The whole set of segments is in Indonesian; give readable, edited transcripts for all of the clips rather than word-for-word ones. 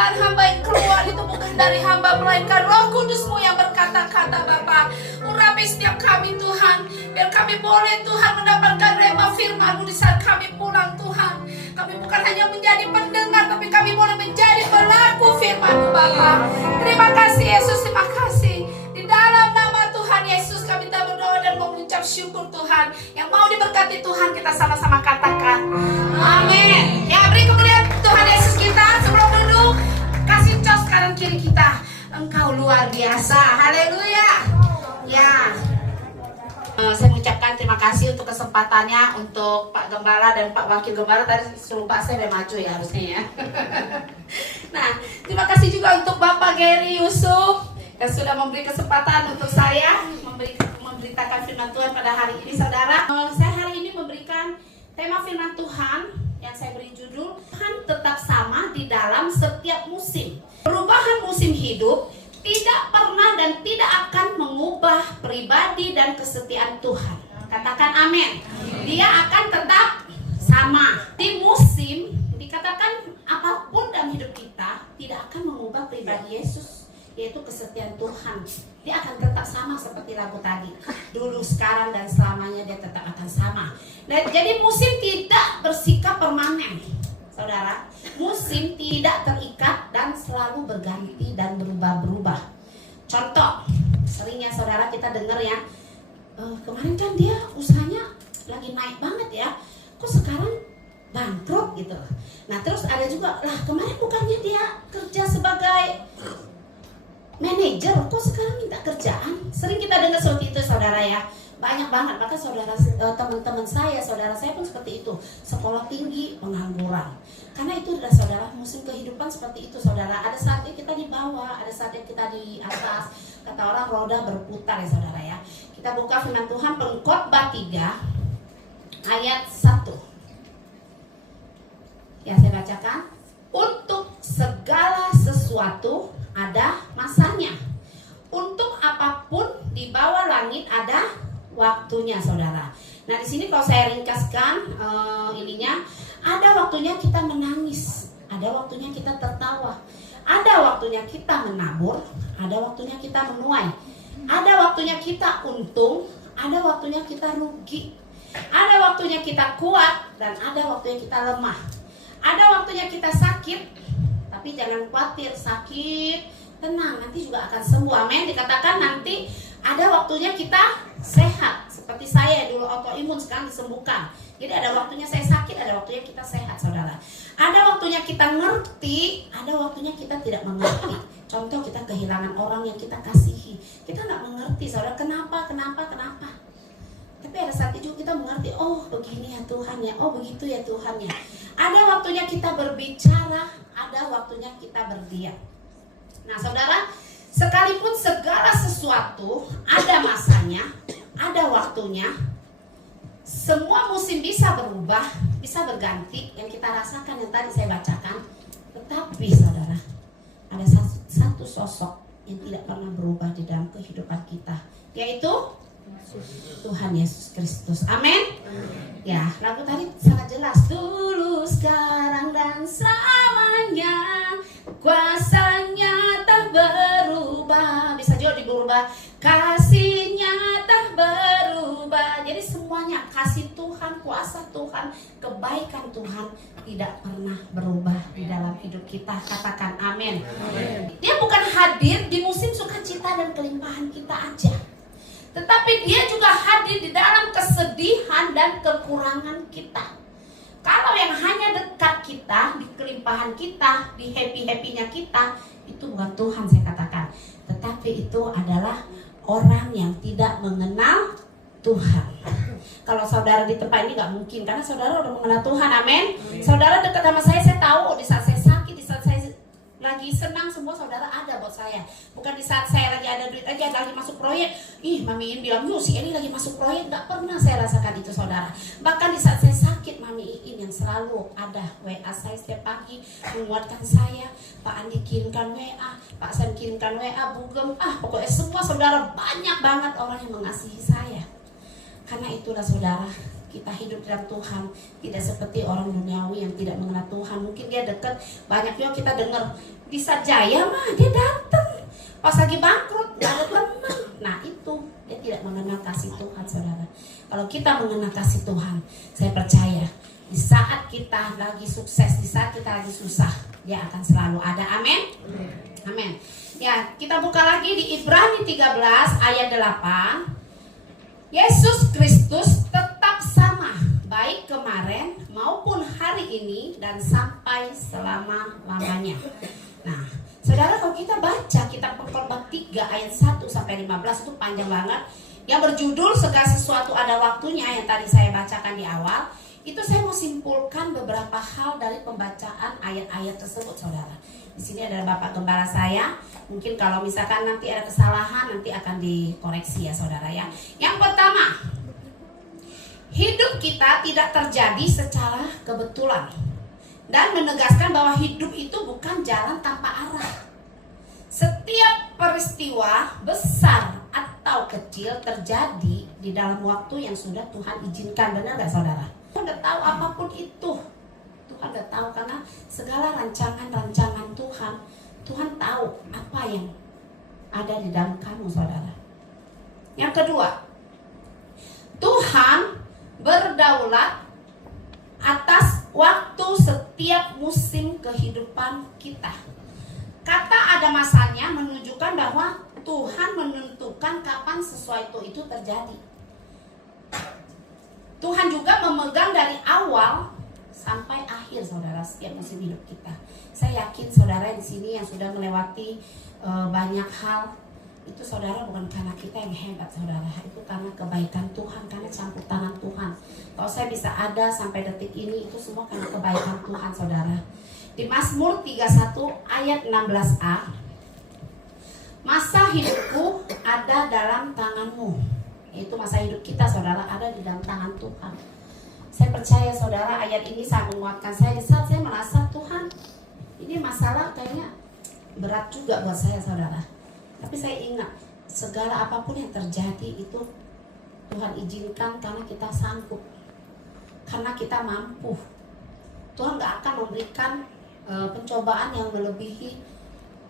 perkataan hamba yang keluar itu bukan dari hamba, melainkan Roh Kudus-Mu yang berkata-kata Bapa. Urapi setiap kami Tuhan, biar kami boleh Tuhan mendapatkan rema firman-Mu di saat kami pulang Tuhan. Kami bukan hanya menjadi pendengar, tapi kami boleh menjadi pelaku firman-Mu Bapa. Terima kasih Yesus, terima kasih. Di dalam nama Tuhan Yesus kami tak berdoa dan mengucap syukur Tuhan. Yang mau diberkati Tuhan kita sama-sama katakan amin. Yang beri kemuliaan Tuhan Yesus kita. Sebelum duduk, kasih cos kanan kiri kita. Engkau luar biasa. Haleluya. Ya. Saya mengucapkan terima kasih untuk kesempatannya untuk Pak Gembala dan Pak Wakil Gembala. Tadi suruh Pak saya maju ya harusnya ya. Nah, terima kasih juga untuk Bapak Gary Yusuf yang sudah memberi kesempatan untuk saya memberitakan firman Tuhan pada hari ini, saudara. Saya hari ini memberikan tema firman Tuhan yang saya beri judul Tuhan tetap sama di dalam setiap musim. Perubahan musim hidup tidak pernah dan tidak akan mengubah pribadi dan kesetiaan Tuhan. Katakan amin. Dia akan tetap sama. Di musim dikatakan apapun dalam hidup kita tidak akan mengubah pribadi Yesus, yaitu kesetiaan Tuhan. Dia akan tetap sama seperti lagu tadi. Dulu, sekarang, dan selamanya dia tetap akan sama. Nah, jadi musim tidak bersikap permanen, saudara. Musim tidak terikat dan selalu berganti dan berubah-berubah. Contoh, seringnya saudara kita dengar ya, kemarin kan dia usahanya lagi naik banget ya, kok sekarang bangkrut gitu. Nah terus ada juga, lah kemarin bukannya dia kerja sebagai manajer, kok sekarang minta kerjaan. Sering kita dengar seperti itu saudara ya. Banyak banget, maka saudara, teman-teman saya, saudara saya pun seperti itu. Sekolah tinggi, pengangguran. Karena itu adalah saudara, musim kehidupan seperti itu saudara. Ada saatnya kita di bawah, ada saatnya kita di atas. Kata orang roda berputar ya saudara ya. Kita buka firman Tuhan Pengkhotbah 3 ayat 1. Ya saya bacakan. Untuk segala sesuatu ada masanya. Untuk apapun di bawah langit ada waktunya saudara. Nah di sini kalau saya ringkaskan ada waktunya kita menangis, ada waktunya kita tertawa, ada waktunya kita menabur, ada waktunya kita menuai, ada waktunya kita untung, ada waktunya kita rugi, ada waktunya kita kuat, dan ada waktunya kita lemah, ada waktunya kita sakit. Tapi jangan khawatir, sakit tenang, nanti juga akan sembuh. Amin. Dikatakan nanti ada waktunya kita sehat. Seperti saya dulu autoimun, sekarang disembuhkan. Jadi ada waktunya saya sakit, ada waktunya kita sehat saudara. Ada waktunya kita ngerti, ada waktunya kita tidak mengerti. Contoh kita kehilangan orang yang kita kasihi, kita nggak mengerti saudara, kenapa. Tapi ada saat itu kita mengerti, oh begini ya Tuhan ya, oh begitu ya Tuhan ya. Ada waktunya kita berbicara, ada waktunya kita berdiam. Nah saudara, sekalipun segala sesuatu ada masanya, ada waktunya, semua musim bisa berubah, bisa berganti. Yang kita rasakan yang tadi saya bacakan. Tetapi saudara, ada satu sosok yang tidak pernah berubah di dalam kehidupan kita, yaitu Tuhan Yesus Kristus. Amin. Ya, lagu tadi sangat jelas. Dulu, sekarang, dan selamanya, kuasanya tak berubah. Bisa juga diubah, kasihnya tak berubah. Jadi semuanya kasih Tuhan, kuasa Tuhan, kebaikan Tuhan tidak pernah berubah di dalam hidup kita. Katakan amin. Dia bukan hadir di musim sukacita dan kelimpahan kita aja, tetapi dia juga hadir di dalam kesedihan dan kekurangan kita. Kalau yang hanya dekat kita, di kelimpahan kita, di happy-happynya kita, itu bukan Tuhan saya katakan. Tetapi itu adalah orang yang tidak mengenal Tuhan. Kalau saudara di tempat ini gak mungkin, karena saudara udah mengenal Tuhan, amin. Saudara dekat sama saya tahu di saat saya sakit, di saat saya lagi senang, semua saudara ada buat saya. Bukan di saat saya lagi ada duit aja, lagi masuk proyek, ih Mami Iin bilang, yuk si Eli lagi masuk proyek. Gak pernah saya rasakan itu saudara. Bahkan di saat saya sakit, Mami Iin yang selalu ada WA saya setiap pagi menguatkan saya. Pak Andi kirimkan WA, Pak Sam kirimkan WA, Bugem, pokoknya semua saudara, banyak banget orang yang mengasihi saya. Karena itulah saudara, kita hidup dalam Tuhan, tidak seperti orang duniawi yang tidak mengenal Tuhan. Mungkin dia dekat, banyak juga kita dengar bisa jaya mah dia datang, pas lagi bangkrut gak ada teman. Nah itu dia tidak mengenal kasih Tuhan, saudara. Kalau kita mengenal kasih Tuhan, saya percaya di saat kita lagi sukses, di saat kita lagi susah, dia akan selalu ada. Amin. Amin. Ya, kita buka lagi di Ibrani 13 ayat 8. Yesus Kristus tetap sama, baik kemarin maupun hari ini dan sampai selama-lamanya. Nah, saudara, kalau kita baca kitab Pengkhotbah 3 ayat 1 sampai 15 itu panjang banget. Yang berjudul segala sesuatu ada waktunya yang tadi saya bacakan di awal. Itu saya mau simpulkan beberapa hal dari pembacaan ayat-ayat tersebut, saudara. Di sini ada Bapak Gembala saya. Mungkin kalau misalkan nanti ada kesalahan, nanti akan dikoreksi ya, saudara ya. Yang pertama, hidup kita tidak terjadi secara kebetulan. Dan menegaskan bahwa hidup itu bukan jalan tanpa arah. Setiap peristiwa besar atau kecil terjadi di dalam waktu yang sudah Tuhan izinkan. Benar gak, saudara? Tuhan udah tahu apapun itu. Tuhan udah tahu, karena segala rancangan-rancangan Tuhan, Tuhan tahu apa yang ada di dalam kamu, saudara. Yang kedua, Tuhan berdaulat atas waktu setiap musim kehidupan kita. Kata ada masanya menunjukkan bahwa Tuhan menentukan kapan sesuatu itu terjadi. Tuhan juga memegang dari awal sampai akhir, saudara, setiap musim hidup kita. Saya yakin saudara di sini yang sudah melewati banyak hal, itu saudara bukan karena kita yang hebat, saudara. Itu karena kebaikan Tuhan, karena campur tangan Tuhan. Kalau saya bisa ada sampai detik ini, itu semua karena kebaikan Tuhan, saudara. Di Mazmur 31 ayat 16a, masa hidupku ada dalam tanganmu. Itu masa hidup kita, saudara, ada di dalam tangan Tuhan. Saya percaya, saudara, ayat ini sangat menguatkan saya di saat saya merasa Tuhan, ini masalah kayaknya berat juga buat saya, saudara. Tapi saya ingat, segala apapun yang terjadi itu Tuhan izinkan karena kita sanggup, karena kita mampu. Tuhan gak akan memberikan pencobaan yang melebihi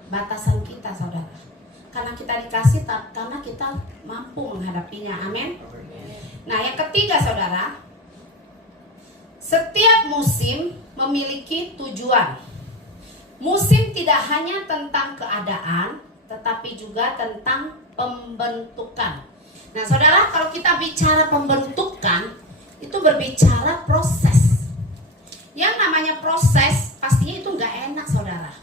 batasan kita, saudara. Karena kita dikasih, karena kita mampu menghadapinya. Amin. Nah, yang ketiga, saudara, setiap musim memiliki tujuan. Musim tidak hanya tentang keadaan, tetapi juga tentang pembentukan. Nah, saudara, kalau kita bicara pembentukan, itu berbicara proses. Yang namanya proses, pastinya itu nggak enak, saudara.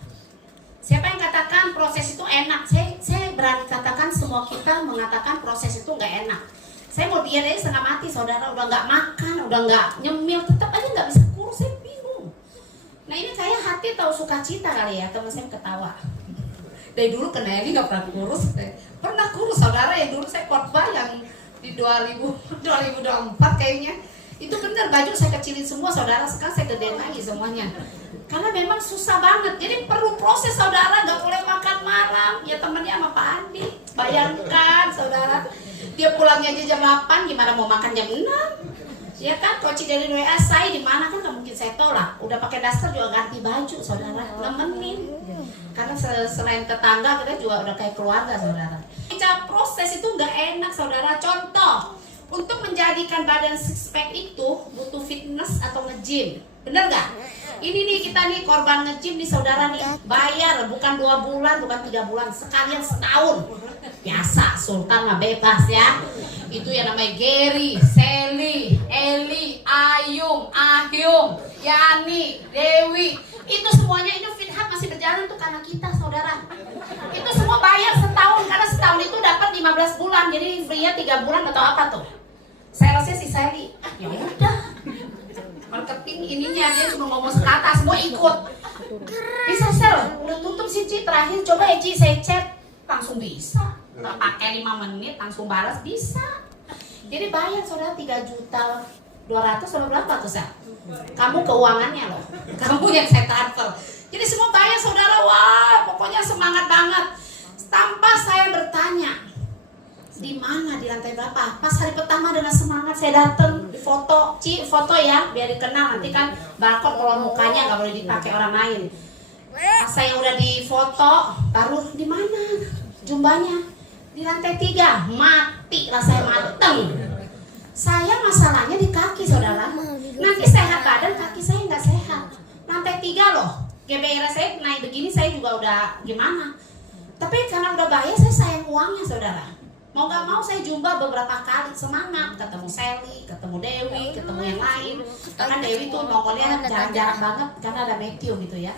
Siapa yang katakan proses itu enak? Saya berani katakan semua kita mengatakan proses itu nggak enak. Saya mau diet aja setengah mati, saudara. Udah nggak makan, udah nggak nyemil, tetap aja nggak bisa kurus. Saya bingung. Nah, ini kayak hati tahu sukacita kali ya. Teman saya ketawa. Dari dulu kena ini nggak pernah kurus. Pernah kurus, saudara. Yang dulu saya khotbah yang di 2024 kayaknya. Itu benar, baju saya kecilin semua, saudara. Sekarang saya gedein lagi semuanya. Karena memang susah banget. Jadi perlu proses, saudara. Gak boleh makan malam. Ya temennya sama Pak Andi. Bayangkan, saudara. Dia pulangnya aja jam 8, gimana mau makan jam 6? Ya kan, coach dari WA saya di mana kan gak mungkin saya tolak. Udah pakai daster juga ganti baju, saudara. Nemenin. Karena selain tetangga, kita juga udah kayak keluarga, saudara. Bicara proses itu gak enak, saudara. Contoh, untuk menjadikan badan six pack itu butuh fitness atau nge-gym. Bener gak? Ini nih kita nih korban nge-gym nih, saudara nih. Bayar bukan 2 bulan, bukan 3 bulan, sekalian setahun. Biasa, Sultan mah bebas ya. Itu yang namanya Gary, Sally, Eli, Ayung, Ahyung, Yani, Dewi. Itu semuanya, itu Fithat masih berjalan tuh karena kita, saudara. Itu semua bayar setahun, karena setahun itu dapat 15 bulan. Jadi free-nya 3 bulan atau apa tuh. Saya rasa si Sally, ya udah. Marketing ininya dia cuma ngomong sekata, semua ikut. Bisa sel, udah tutup sih Ci, terakhir coba ya Ci, saya chat langsung bisa. Nggak pakai 5 menit langsung balas, bisa. Jadi bayar, saudara, 3.200.000 sama berapa tuh, Sel? Kamu keuangannya loh, kamu yang saya transfer. Jadi semua bayar, saudara. Wah, pokoknya semangat banget. Tanpa saya bertanya, Di mana, di lantai berapa? Pas hari pertama dengan semangat saya datang, foto, foto ya, biar dikenal. Nanti kan barcode kalau mukanya nggak boleh dipakai orang lain. Pas saya udah di foto, baru di mana jumbanya? Di lantai 3, mati lah saya mateng. Saya masalahnya di kaki saudara. Nanti sehat badan, kaki saya nggak sehat. Lantai 3 loh, GBR saya naik begini saya juga udah gimana. Tapi karena udah bahaya saya sayang uangnya saudara. Mau gak mau saya jumpa beberapa kali, semangat ketemu Sally, ketemu Dewi, ketemu yang lain. Karena Dewi tuh nongolnya jarang-jarang banget karena ada Matthew gitu ya.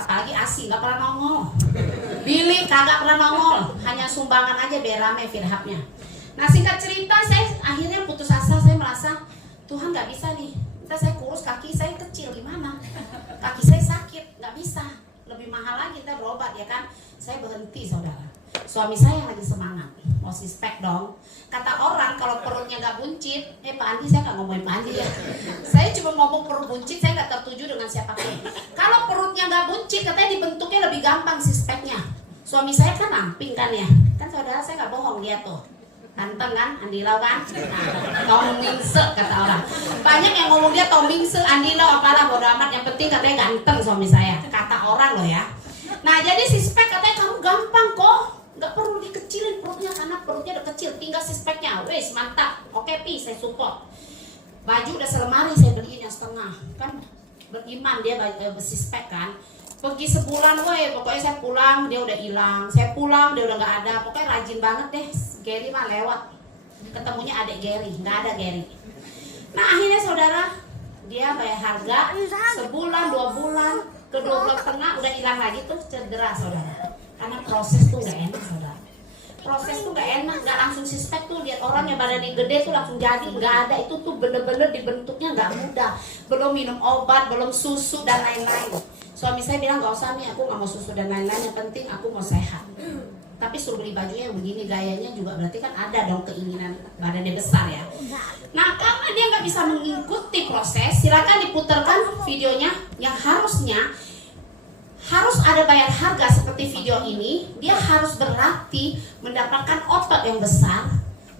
Apalagi Asi nggak pernah nongol, Billy kagak pernah nongol, hanya sumbangan aja biar rame firhapnya. Nah singkat cerita saya akhirnya putus asa, saya merasa Tuhan nggak bisa nih. Kita saya kurus, kaki saya kecil gimana? Kaki saya sakit, nggak bisa. Lebih mahal lagi kita berobat ya kan? Saya berhenti saudara. Suami saya yang lagi semangat, mau sispek dong. Kata orang kalau perutnya gak buncit, Pak Andi, saya gak ngomongin Pak Andi ya. Saya cuma ngomong perut buncit, saya gak tertuju dengan siapa pun. Kalau perutnya gak buncit, katanya dibentuknya lebih gampang sispeknya. Suami saya kan namping kan ya, kan saudara saya gak bohong dia tuh. Ganteng kan, Andi Lau kan? Nah, Tomingse kata orang. Banyak yang ngomong dia Tomingse, Andi Lau apalah bodo amat. Yang penting katanya ganteng suami saya, kata orang loh ya. Nah jadi sispek katanya kamu gampang kok. Nggak perlu dikecilin perutnya karena perutnya udah kecil, tinggal sispeknya. Wes mantap, oke pi saya support. Baju udah selemari saya beliin yang setengah, kan beriman dia bersispek kan. Pergi sebulan, weh pokoknya saya pulang dia udah hilang, saya pulang dia udah nggak ada. Pokoknya rajin banget deh. Gary mah lewat, ketemunya adik Gary, nggak ada Gary. Nah akhirnya saudara dia bayar harga sebulan 2 bulan, ke 2 bulan setengah udah hilang lagi tuh, cedera saudara. Karena proses tuh gak enak saudara. Proses tuh gak enak, gak langsung sispek tuh. Lihat orang yang badannya gede tuh langsung jadi, gak ada. Itu tuh bener-bener dibentuknya gak mudah. Belum minum obat, belum susu dan lain-lain. Suami saya bilang gak usah nih, aku gak mau susu dan lain-lain. Yang penting aku mau sehat. Tapi suruh beli bajunya yang begini, gayanya juga berarti kan ada dong keinginan badannya besar ya. Nah karena dia gak bisa mengikuti proses, silakan diputarkan videonya yang harus ada bayar harga seperti video ini. Dia harus berlatih mendapatkan otot yang besar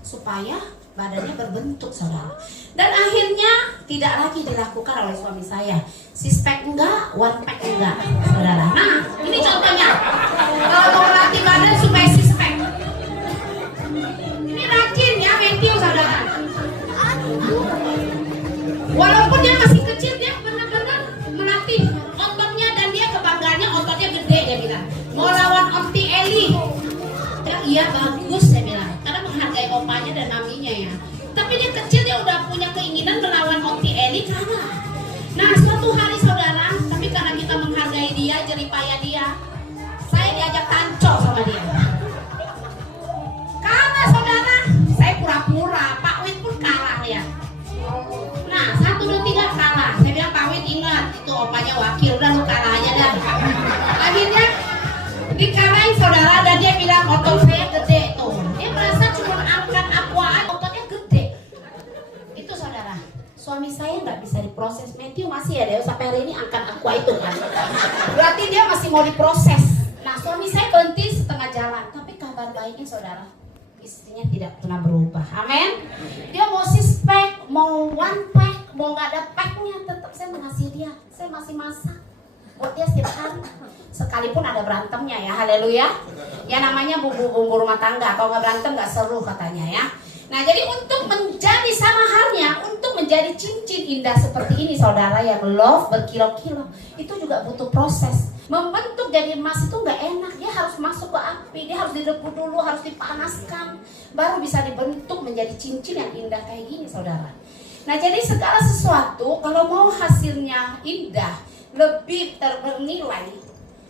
supaya badannya berbentuk saudara. Dan akhirnya tidak lagi dilakukan oleh suami saya. Sispek enggak, one pack enggak saudara. Nah ini contohnya. Kalau mau melatih badan supaya sispek, ini rajin ya Matthew saudara. Walaupun dia masih kecil, dia benar-benar melatih ototnya dan dia kebanggaannya ototnya gede dia bilang. Mau lawan Omti Eli. Iya bagus saya bilang. Karena menghargai opanya dan maminya ya. Tapi dia kecil dia udah punya keinginan melawan Omti Eli karena. Nah suatu hari saudara, tapi karena kita menghargai dia, jeripaya dia, saya diajak tanco sama dia. Karena saudara, saya pura-pura, Pak Wit pun kalah ya. Nah 1, 2, 3 kalah. Saya bilang Pak Wit ingat itu opanya wakil, udah lu kalah aja dah. Akhirnya dikalahin saudara dan dia bilang otot saya gede tuh. Dia merasa cuma angkat akuaan ototnya gede. Itu saudara. Suami saya nggak bisa diproses. Matthew masih ya dia sampai hari ini angkat aqua itu kan. Berarti dia masih mau diproses. Nah suami saya berhenti setengah jalan. Tapi kabar baiknya saudara, istrinya tidak pernah berubah. Amin. Dia mau sispek, mau one pack, mau nggak ada packnya, tetap saya mengasihi dia. Saya masih masak buat dia setiap hari. Sekalipun ada berantemnya ya, haleluya. Ya namanya bumbu-bumbu rumah tangga. Kalau nggak berantem nggak seru katanya ya. Nah jadi untuk menjadi sama halnya, untuk menjadi cincin indah seperti ini saudara yang love berkilo-kilo, itu juga butuh proses. Membentuk jadi emas itu nggak enak, dia harus masuk ke api, dia harus direbus dulu, harus dipanaskan, baru bisa dibentuk menjadi cincin yang indah kayak gini saudara. Nah jadi segala sesuatu kalau mau hasilnya indah, lebih bernilai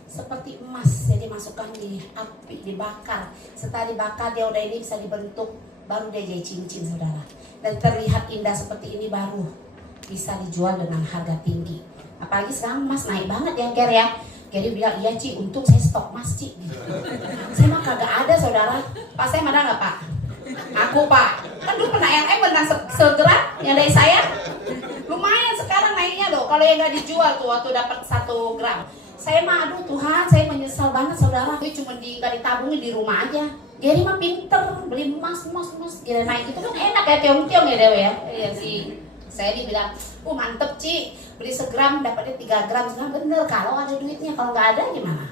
seperti emas, jadi masukkan di api, dibakar. Setelah dibakar dia udah ini bisa dibentuk, baru dia jadi cincin saudara. Dan terlihat indah seperti ini baru bisa dijual dengan harga tinggi. Apalagi sekarang emas naik banget ya Ger ya. Gary bilang iya Ci, untung saya stok emas Ci. Saya mah kagak ada saudara. Pak saya mana nggak Pak? Aku Pak. Kan dulu pernah LM benar segerak yang dari saya. Lumayan sekarang naiknya loh. Kalau yang nggak dijual tuh waktu dapat 1 gram. Saya mah aduh Tuhan, saya menyesal banget saudara. Itu cuma nggak ditabungin di rumah aja. Gary mah pinter, beli emas, Gary naik itu kan enak ya, tiong-tiong ya Dewi ya. Iya sih. Saya dibilang, mantep Ci, beli segram dapatnya 3 gram. Sebenarnya bener, kalau ada duitnya, kalau nggak ada gimana?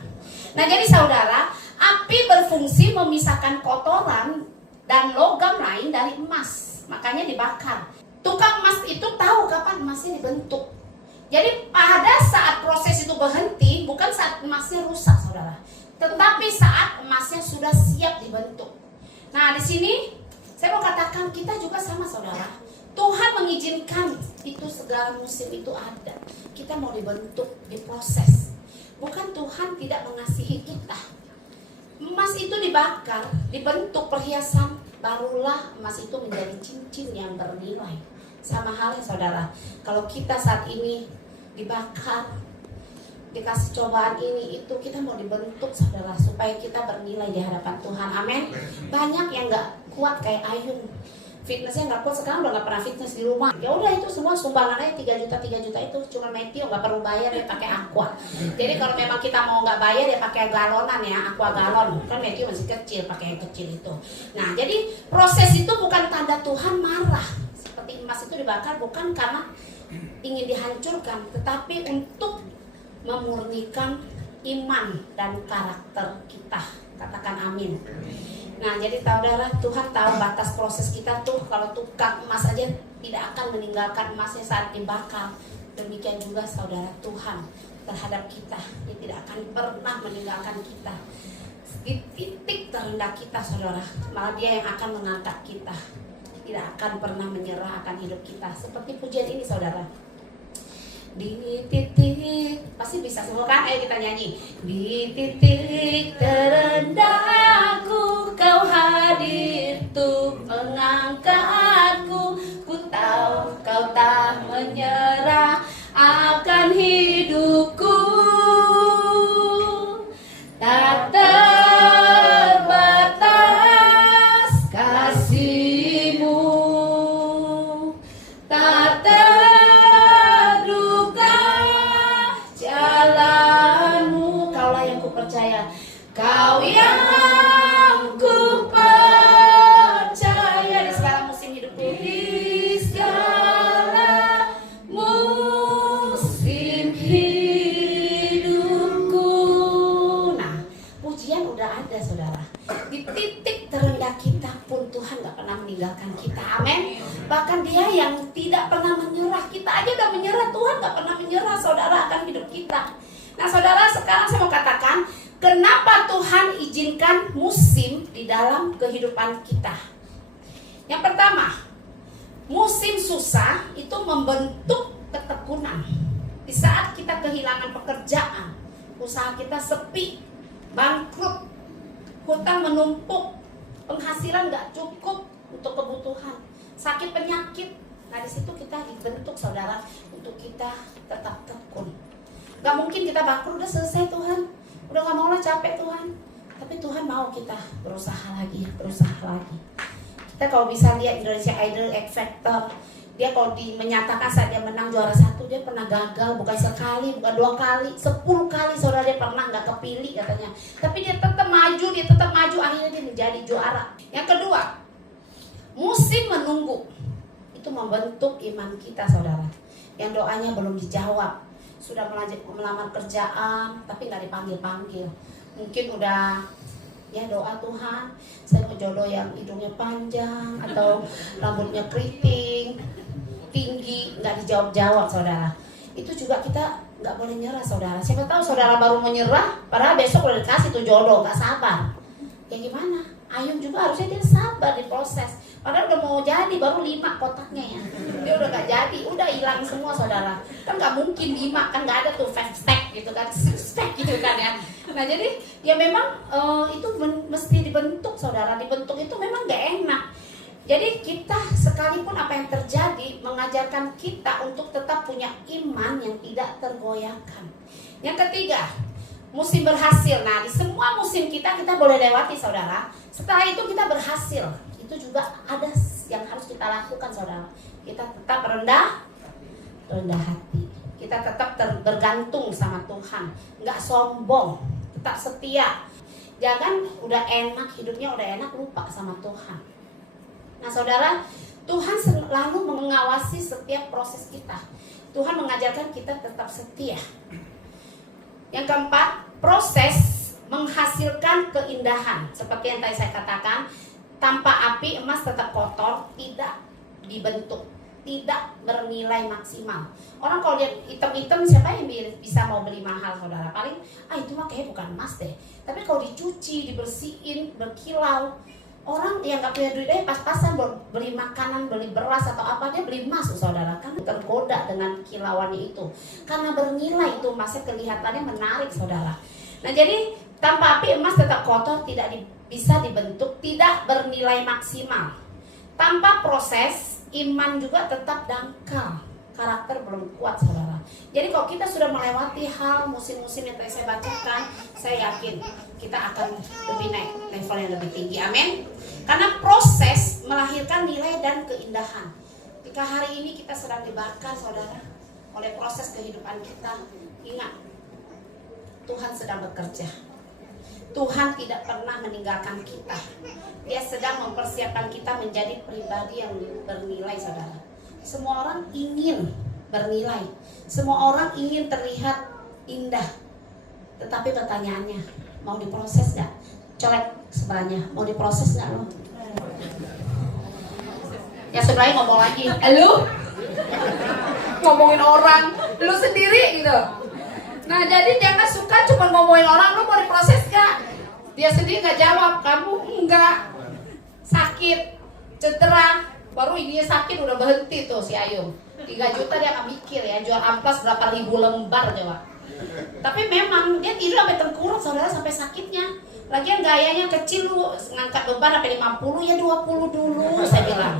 Nah jadi saudara, api berfungsi memisahkan kotoran dan logam lain dari emas, makanya dibakar. Tukang emas itu tahu kapan emasnya dibentuk. Jadi pada saat proses itu berhenti, bukan saat emasnya rusak saudara, tetapi saat emasnya sudah siap dibentuk. Nah di sini saya mau katakan kita juga sama saudara. Tuhan mengizinkan itu segala musim itu ada. Kita mau dibentuk, diproses. Bukan Tuhan tidak mengasihi kita. Emas itu dibakar, dibentuk perhiasan, barulah emas itu menjadi cincin yang bernilai. Sama halnya saudara, kalau kita saat ini dibakar, dikasih cobaan ini itu, kita mau dibentuk saudara supaya kita bernilai di hadapan Tuhan. Amin. Banyak yang gak kuat kayak Ayun, fitnessnya nggak kuat, sekarang udah nggak pernah fitness di rumah. Ya udah itu semua sumbangan aja 3 juta itu cuma Matthew, nggak perlu bayar, ya pakai aqua. Jadi kalau memang kita mau nggak bayar ya pakai galonan ya, aqua galon. Kan Matthew masih kecil, pakai yang kecil itu. Nah jadi proses itu bukan tanda Tuhan marah. Seperti emas itu dibakar bukan karena ingin dihancurkan, tetapi untuk memurnikan iman dan karakter kita. Katakan amin. Nah jadi saudara, Tuhan tahu batas proses kita tuh. Kalau tukang emas aja tidak akan meninggalkan emasnya saat dibakar, demikian juga saudara Tuhan terhadap kita. Dia tidak akan pernah meninggalkan kita di titik terendah kita saudara, malah Dia yang akan mengangkat kita. Tidak akan pernah menyerah akan hidup kita. Seperti pujian ini saudara, di titik, pasti bisa semua kan? Ayo kita nyanyi. Di titik terendahku Kau hadir untuk mengangkatku. Ku tahu Kau tak menyerah akan hidupku. Tak terbatas kasih-Mu, tak percaya. Kau yang ku percaya di segala musim hidupku, di segala musim hidupku. Nah, pujian udah ada saudara. Di titik terendah kita pun Tuhan gak pernah meninggalkan kita. Amin. Bahkan Dia yang tidak pernah menyerah. Kita aja udah menyerah, Tuhan gak pernah menyerah saudara akan hidup kita. Nah saudara, sekarang saya mau katakan, kenapa Tuhan izinkan musim di dalam kehidupan kita? Yang pertama, musim susah itu membentuk ketekunan. Di saat kita kehilangan pekerjaan, usaha kita sepi, bangkrut, hutang menumpuk, penghasilan gak cukup untuk kebutuhan, sakit penyakit. Nah di situ kita dibentuk saudara untuk kita tetap tekun. Gak mungkin kita bangkrut, udah selesai Tuhan, udah gak mau lah, capek Tuhan. Tapi Tuhan mau kita berusaha lagi. Kita kalau bisa lihat Indonesia Idol, X Factor, dia kalau menyatakan saat dia menang juara 1, dia pernah gagal, bukan sekali, bukan 2 kali, 10 kali saudara dia pernah gak kepilih katanya. Tapi dia tetap maju, akhirnya dia menjadi juara. Yang kedua, musim menunggu itu membentuk iman kita saudara. Yang doanya belum dijawab, sudah melamar kerjaan tapi nggak dipanggil. Mungkin udah ya doa Tuhan, saya mau jodoh yang hidungnya panjang atau rambutnya keriting tinggi, nggak dijawab saudara. Itu juga kita nggak boleh nyerah saudara. Siapa tahu saudara baru menyerah, padahal besok udah dikasih tuh jodoh, nggak sabar. Ya gimana? Ayun juga harusnya dia sabar diproses. Padahal udah mau jadi, baru 5 kotaknya ya. Dia udah gak jadi, udah hilang semua saudara. Kan gak mungkin 5, kan gak ada tuh 5 stack gitu kan, 6 stack gitu kan ya. Nah jadi ya memang itu mesti dibentuk saudara. Dibentuk itu memang gak enak. Jadi kita sekalipun apa yang terjadi mengajarkan kita untuk tetap punya iman yang tidak tergoyahkan. Yang ketiga, musim berhasil. Nah di semua musim kita boleh lewati saudara. Setelah itu kita berhasil. Itu juga ada yang harus kita lakukan saudara. Kita tetap rendah hati. Kita tetap bergantung sama Tuhan, nggak sombong, tetap setia. Jangan udah enak, hidupnya udah enak, lupa sama Tuhan. Nah saudara, Tuhan selalu mengawasi setiap proses kita. Tuhan mengajarkan kita tetap setia. Yang keempat, proses menghasilkan keindahan. Seperti yang tadi saya katakan, tanpa api emas tetap kotor, tidak dibentuk, tidak bernilai maksimal. Orang kalau lihat hitam-hitam, siapa yang bisa mau beli mahal saudara? Paling, itu mah kayaknya bukan emas deh. Tapi kalau dicuci, dibersihin, berkilau, orang yang gak punya duit pas-pasan beli makanan, beli beras atau apa, dia beli emas saudara. Kan tergoda dengan kilauannya itu. Karena bernilai itu emasnya kelihatannya menarik saudara. Nah jadi tanpa api emas tetap kotor, tidak bisa dibentuk, tidak bernilai maksimal. Tanpa proses, iman juga tetap dangkal. Karakter belum kuat saudara. Jadi kalau kita sudah melewati hal musim-musim yang tadi saya bacakan, saya yakin kita akan lebih naik level yang lebih tinggi. Amin. Karena proses melahirkan nilai dan keindahan. Jika hari ini kita sedang dibakar saudara oleh proses kehidupan kita, ingat Tuhan sedang bekerja. Tuhan tidak pernah meninggalkan kita. Dia sedang mempersiapkan kita menjadi pribadi yang bernilai saudara. Semua orang ingin bernilai, semua orang ingin terlihat indah. Tetapi pertanyaannya, mau diproses gak? Colek sebelahnya, mau diproses gak lo? Ya sebelahnya ngomong lagi, lu ngomongin orang, lu sendiri gitu. Nah jadi jangan suka cuma ngomongin orang, lu mau diproses gak? Dia sendiri gak jawab, kamu enggak. Sakit, cedera, baru ininya sakit udah berhenti tuh si Ayu. 3 juta dia gak mikir ya, jual amplas berapa ribu lembar coba. Tapi memang dia tidur sampai tengkurap saudara, sampai sakitnya. Lagian gayanya kecil, lu ngangkat beban sampai 50, ya 20 dulu saya bilang.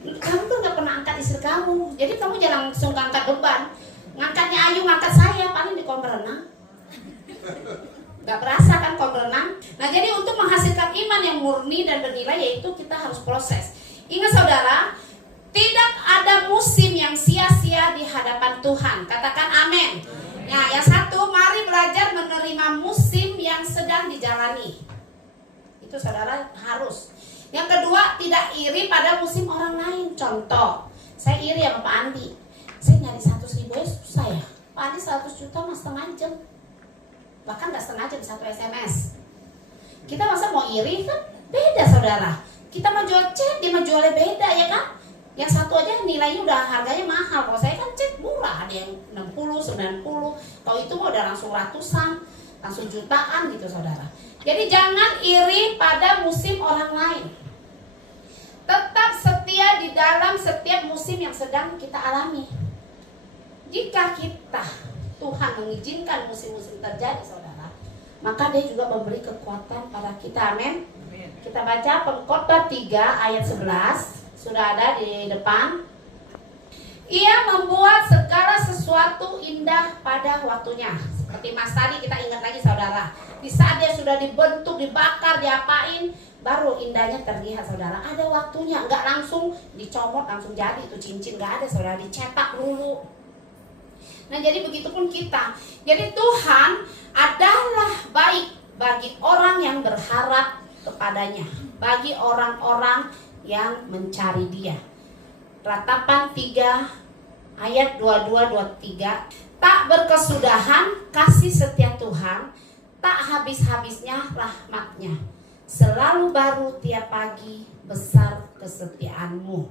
Kamu tuh gak pernah angkat istri kamu, jadi kamu jangan langsung angkat beban. Ngangkatnya Ayu, ngangkat saya, paling di kolam renang. Gak berasa kan kolam renang. Nah jadi untuk menghasilkan iman yang murni dan bernilai, yaitu kita harus proses. Ingat saudara, tidak ada musim yang sia-sia di hadapan Tuhan. Katakan amin. Nah yang satu, mari belajar menerima musim yang sedang dijalani. Itu saudara harus. Yang kedua, tidak iri pada musim orang lain. Contoh, saya iri sama Pak Andi. Saya nyari 100.000 ya susah ya. Pak Andi 100 juta mas setengah jam. Bahkan gak setengah jam, 1 SMS. Kita masa mau iri kan? Beda saudara. Kita mau jual cat, dia mau jualnya beda ya kan? Yang satu aja nilainya udah harganya mahal. Kalau saya kan cat murah, ada yang 60, 90. Kalau itu mau udah langsung ratusan, langsung jutaan gitu saudara. Jadi jangan iri pada musim orang lain. Tetap setia di dalam setiap musim yang sedang kita alami. Jika kita, Tuhan mengizinkan musim-musim terjadi saudara, maka dia juga memberi kekuatan pada kita. Amin. Kita baca Pengkhotbah 3 ayat 11. Sudah ada di depan. Ia membuat segala sesuatu indah pada waktunya. Seperti Mas tadi kita ingat lagi saudara, di saat dia sudah dibentuk, dibakar, diapain, baru indahnya terlihat saudara. Ada waktunya, nggak langsung dicomot langsung jadi itu cincin, nggak ada saudara, dicetak dulu. Nah jadi begitupun kita. Jadi Tuhan adalah baik bagi orang yang berharap kepadanya, bagi orang-orang yang mencari Dia. Ratapan 3 ayat 22-23. Tak berkesudahan kasih setia Tuhan, tak habis-habisnya rahmatnya. Selalu baru tiap pagi, besar kesetiaanmu.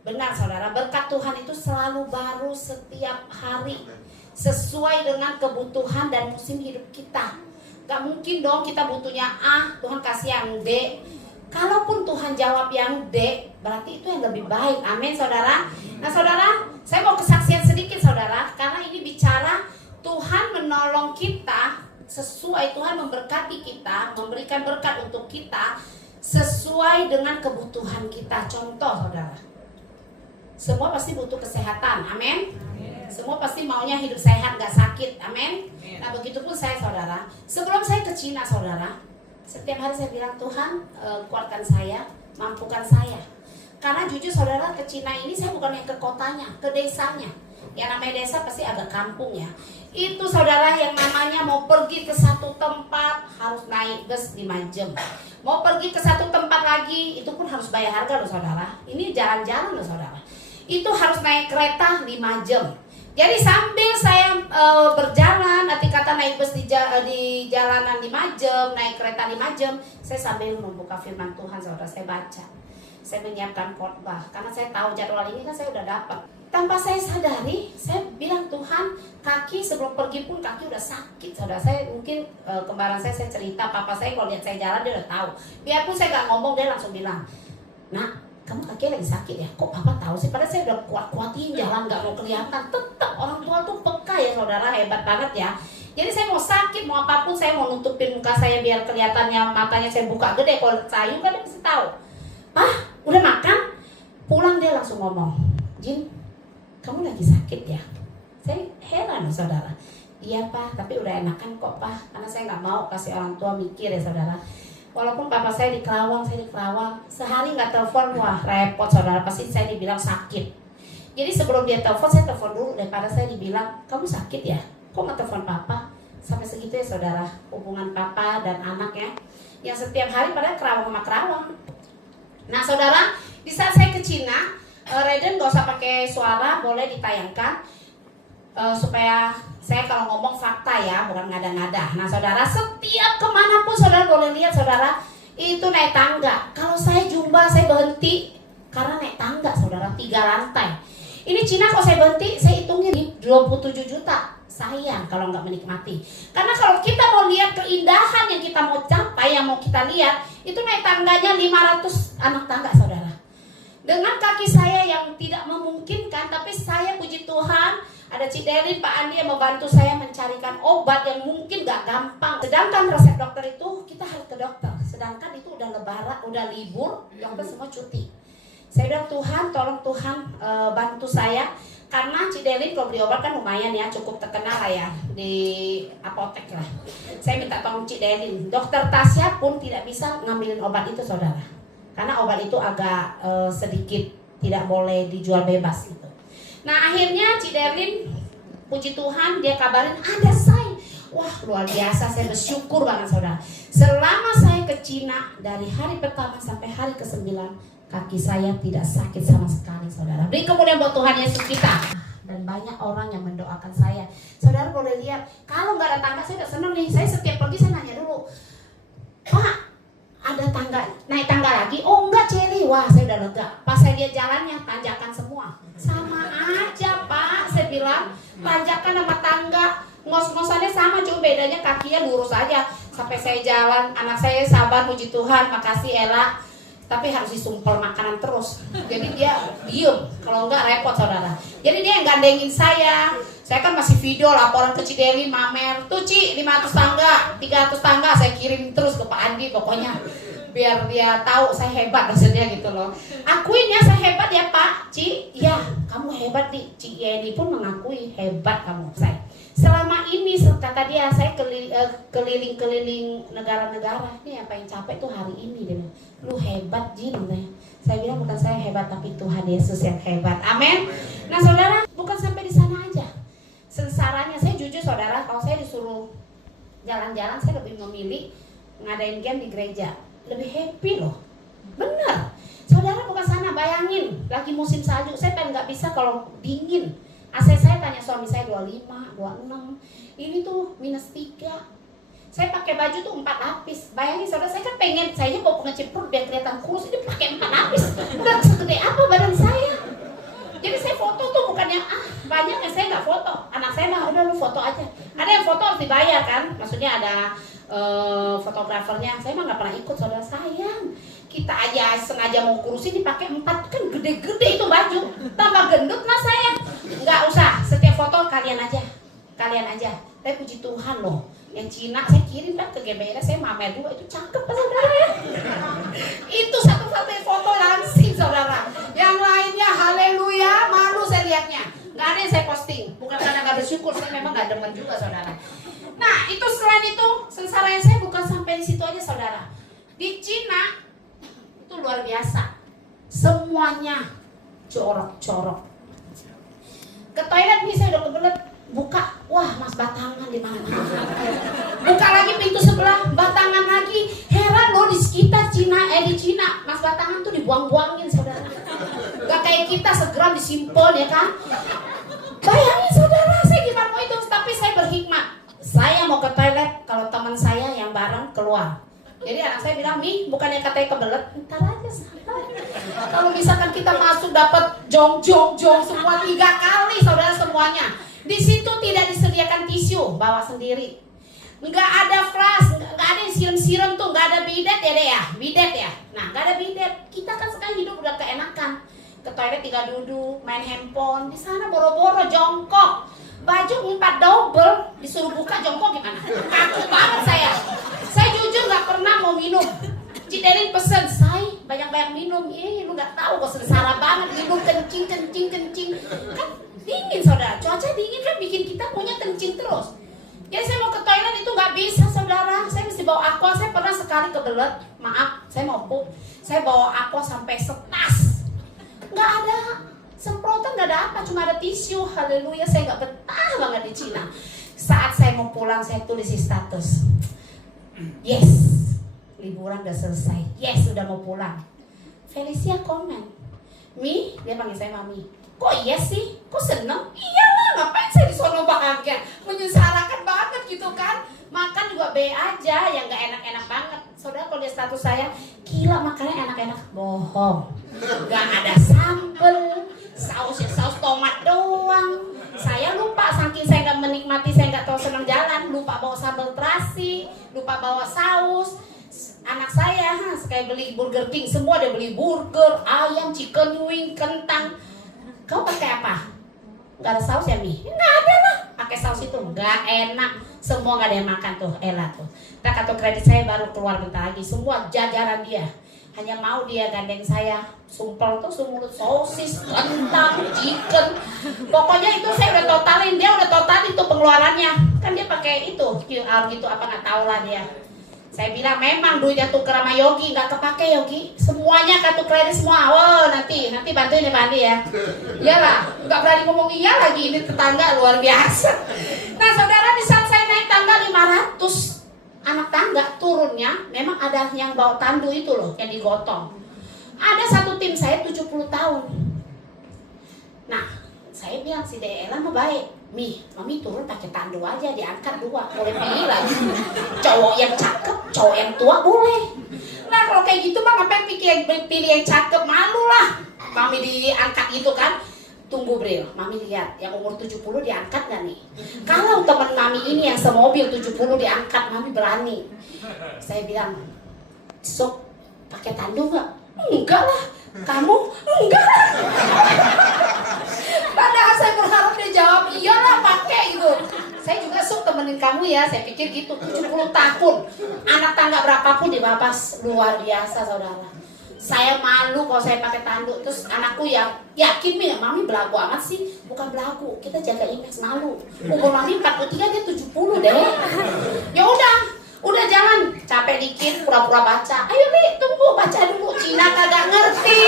Benar saudara, berkat Tuhan itu selalu baru setiap hari, sesuai dengan kebutuhan dan musim hidup kita. Gak mungkin dong kita butuhnya A, Tuhan kasih yang D. Kalaupun Tuhan jawab yang D, berarti itu yang lebih baik. Amin saudara. Nah saudara, saya mau kesaksian sedikit saudara, karena ini bicara Tuhan menolong kita sesuai, Tuhan memberkati kita, memberikan berkat untuk kita sesuai dengan kebutuhan kita. Contoh saudara, semua pasti butuh kesehatan, amin. Semua pasti maunya hidup sehat, gak sakit, amin. Nah begitupun saya saudara. Sebelum saya ke Cina saudara, setiap hari saya bilang Tuhan kuatkan saya, mampukan saya. Karena jujur saudara, ke Cina ini saya bukan yang ke kotanya, ke desanya. Yang namanya desa pasti agak kampung ya. Itu saudara yang namanya mau pergi ke satu tempat harus naik bus 5 jam. Mau pergi ke satu tempat lagi itu pun harus bayar harga loh saudara. Ini jalan-jalan loh saudara. Itu harus naik kereta 5 jam. Jadi sambil saya berjalan, arti kata naik bus di jalanan 5 jam, naik kereta 5 jam, saya sambil membuka firman Tuhan saudara, saya baca. Saya menyiapkan khotbah karena saya tahu jadwal ini kan saya udah dapat. Tanpa saya sadari, saya bilang Tuhan, kaki sebelum pergi pun kaki udah sakit saudara. Saya mungkin kembaran saya cerita, papa saya kalau lihat saya jalan dia udah tahu. Biarpun saya gak ngomong dia langsung bilang, "Nak, kamu kaki lagi sakit ya?" "Kok papa tahu sih?" Padahal saya udah kuat-kuatin jalan gak mau kelihatan. Tetap orang tua tuh peka ya saudara, hebat banget ya. Jadi saya mau sakit, mau apapun saya mau nutupin muka saya biar kelihatannya matanya saya buka gede. Kalau sayu kan dia mesti tahu. "Pah, udah makan?" Pulang dia langsung ngomong, "Jin, kamu lagi sakit ya?" Saya heran saudara. "Iya Pak, tapi udah enakan kok Pak." Karena saya gak mau kasih orang tua mikir ya saudara. Walaupun papa saya di Kerawang, saya di Kerawang, sehari nggak telepon, wah repot saudara, pasti saya dibilang sakit. Jadi sebelum dia telepon, saya telepon dulu daripada saya dibilang, "Kamu sakit ya? Kok nggak telepon papa?" Sampai segitu ya saudara, hubungan papa dan anaknya, yang setiap hari pada Kerawang sama Kerawang. Nah saudara, di saat saya ke Cina, Reden nggak usah pakai suara, boleh ditayangkan, supaya saya kalau ngomong fakta ya, bukan ngada-ngada. Nah saudara, setiap kemanapun saudara boleh lihat saudara, itu naik tangga. Kalau saya jumpa, saya berhenti karena naik tangga saudara, 3 lantai. Ini Cina kalau saya berhenti, saya hitungin 27 juta. Sayang kalau nggak menikmati. Karena kalau kita mau lihat keindahan yang kita mau capai, yang mau kita lihat, itu naik tangganya 500 anak tangga saudara. Dengan kaki saya yang tidak memungkinkan, tapi saya puji Tuhan, ada Cidelin, Pak Andi yang membantu saya mencarikan obat yang mungkin gak gampang. Sedangkan resep dokter itu kita harus ke dokter. Sedangkan itu udah lebaran, udah libur, dokter semua cuti. Saya bilang, "Tuhan, tolong Tuhan bantu saya." Karena Cidelin kalau beli obat kan lumayan ya, cukup terkenal lah ya di apotek lah. Saya minta tolong Cidelin. Dokter Tasya pun tidak bisa ngambilin obat itu saudara. Karena obat itu agak sedikit tidak boleh dijual bebas gitu. Nah akhirnya Cidelin, puji Tuhan, dia kabarin ada saya. Wah luar biasa, saya bersyukur banget saudara. Selama saya ke Cina, dari hari pertama sampai hari ke-9, kaki saya tidak sakit sama sekali saudara. Beri kemuliaan buat Tuhan Yesus kita. Dan banyak orang yang mendoakan saya. Saudara boleh lihat, kalau nggak ada tangga saya udah seneng nih. Saya setiap pergi saya nanya dulu, "Pak, ada tangga, naik tangga lagi?" "Oh enggak Celi." Wah saya udah lega. Pas saya lihat jalannya, tanjakan semua. Sama aja Pak, saya bilang, tanjakan sama tangga ngos-ngosannya sama, cuma bedanya kakinya lurus aja. Sampai saya jalan, anak saya sabar, puji Tuhan, makasih Ella. Tapi harus disumpel makanan terus. Jadi dia diem, kalau enggak repot saudara. Jadi dia yang gandengin saya. Saya kan masih video laporan ke Cidelin, mamer. "Tuh Ci, 500 tangga, 300 tangga." Saya kirim terus ke Pak Andi pokoknya. Biar dia tahu saya hebat maksudnya gitu loh. "Akuin ya saya hebat ya Pak." "Ci, ya kamu hebat di." Ci Yeni pun mengakui hebat kamu saya. Selama ini kata dia, saya keliling-keliling negara-negara. Ini yang paling capek tuh hari ini dia bilang, "Lu hebat Jin." Saya bilang bukan saya hebat, tapi Tuhan Yesus yang hebat. Amin. Nah saudara, bukan sampai di sana aja. Sengsaranya, saya jujur saudara, kalau saya disuruh jalan-jalan, saya lebih memilih ngadain game di gereja. Lebih happy loh. Bener. Saudara bukan sana, bayangin lagi musim salju, saya pengen nggak bisa kalau dingin. AC saya tanya suami saya 25, 26. Ini tuh -3. Saya pakai baju tuh 4 lapis. Bayangin saudara, saya kan pengen, saya mau pengecil perut biar kelihatan kurus, ini pakai 4 lapis. Udah segede apa badan saya. Jadi saya foto tuh bukan yang banyak yang saya nggak foto. Anak saya mah udah lu foto aja. Ada yang foto harus dibayar kan, maksudnya ada fotografernya. Saya mah nggak pernah ikut saudara, sayang. Kita aja sengaja mau kurus ini pakai 4, kan gede-gede itu baju. Tambah gendut lah saya. Nggak usah, setiap foto kalian aja. Tapi puji Tuhan loh, yang Cina saya kirim kan ke GBR, saya mamer juga, itu cakep saudara ya. Itu satu-satunya foto langsing saudara. Yang lainnya haleluya, malu saya lihatnya. Nggak ada yang saya posting, bukan karena nggak bersyukur, saya memang nggak demen juga saudara. Nah itu selain itu, sengsara yang saya bukan sampai di situ aja saudara. Di Cina itu luar biasa, semuanya corok-corok. Ke toilet nih saya udah kebelet, buka, wah mas batangan di mana? Buka lagi pintu sebelah, batangan lagi. Heran loh di kita di Cina, mas batangan tuh dibuang-buangin saudara. Gak kayak kita segera disimpan ya kan? Bayangin saudara, saya gimana mau itu? Tapi saya berhikmat. Saya mau ke toilet kalau teman saya yang bareng keluar. Jadi anak saya bilang, Mi, bukannya katanya kebelet, ntar aja sabar. Kalau misalkan kita masuk dapat jong semua 3 kali saudara semuanya. Di situ tidak disediakan tisu, bawa sendiri. Nggak ada flash, nggak ada yang siram-siram tuh, nggak ada bidet ya deh ya, bidet ya. Nah nggak ada bidet, kita kan sekarang hidup udah keenakan. Ke toilet tinggal duduk, main handphone, di sana boro-boro jongkok. Baju 4 double, disuruh buka jongkok gimana? Kaku banget saya. Saya jujur nggak pernah mau minum. Ciderin pesen, saya banyak-banyak minum. Lu nggak tahu kok sengsara banget minum kencing. Kan dingin saudara, cuaca dingin kan bikin kita punya kencing terus. Jadi saya mau ke toilet itu nggak bisa saudara. Saya mesti bawa aqua. Saya pernah sekali kebelet, maaf, saya mau pup. Saya bawa aqua sampai setas. Nggak ada semprotan, nggak ada apa, cuma ada tisu. Haleluya, saya nggak betah banget di Cina. Saat saya mau pulang, saya tulis di status, yes, liburan udah selesai. Yes, udah mau pulang. Felicia komen, Mi, dia panggil saya Mami. Kok iya sih? Kok seneng? Iyalah, ngapain saya di sono bahagia? Menyengsarakan banget gitu kan? Makan juga B aja, yang gak enak-enak banget. Saudara kalau lihat status saya, gila makannya enak-enak. Bohong. Gak ada sambel, sausnya saus tomat doang. Saya lupa, saking saya gak menikmati, saya gak tahu senang jalan. Lupa bawa sambal terasi, lupa bawa saus. Anak saya, kayak beli Burger King, semua dia beli burger, ayam, chicken wing, kentang. Kau pakai apa? Gak ada saus ya Mi? Nggak ada lah. Pakai saus itu nggak enak. Semua nggak ada yang makan tuh. Elah tuh. Kartu kredit saya baru keluar bentar lagi. Semua jajaran dia. Hanya mau dia gandeng saya. Sumpel tuh semulut sosis, kentang, chicken. Pokoknya itu saya udah totalin. Dia udah totalin tuh pengeluarannya. Kan dia pakai itu QR gitu apa nggak tahu lah dia. Saya bilang memang duitnya tuker sama Yogi, nggak kepake Yogi. Semuanya kartu kredit semua. Wah nanti bantuin ya Bandi ya. Iyalah, nggak berani ngomong iya lagi, ini tetangga luar biasa. Nah saudara, di saat saya naik tangga 500, anak tangga turunnya memang ada yang bawa tandu itu loh, yang digotong. Ada satu tim saya 70 tahun. Nah, saya bilang si Dela mah baik. Mi, Mami turun pakai tandu aja, diangkat 2, boleh pilih lagi. Cowok yang cakep, cowok yang tua boleh. Nah kalau kayak gitu mah ngapain pilih yang cakep, malu lah. Mami diangkat gitu kan. Tunggu Bril, Mami lihat yang umur 70 diangkat gak nih? Kalau teman Mami ini yang semobil 70 diangkat, Mami berani. Saya bilang, Sok, pakai tandu gak? Enggak lah. Kamu? Enggak lah. Padahal saya berharap dia jawab iyalah pakai gitu. Saya juga Sok temenin kamu ya, saya pikir gitu. 70 tahun, anak tangga berapapun dibabas, luar biasa saudara. Saya malu kalau saya pakai tanduk. Terus anakku yang yakin nih, Mami belagu amat sih. Bukan belagu, kita jaga image, malu. Umur Mami 43, dia 70 deh. Ya udah jangan capek dikit pura-pura baca. Ayo Li, tunggu baca dulu. Cina kagak ngerti.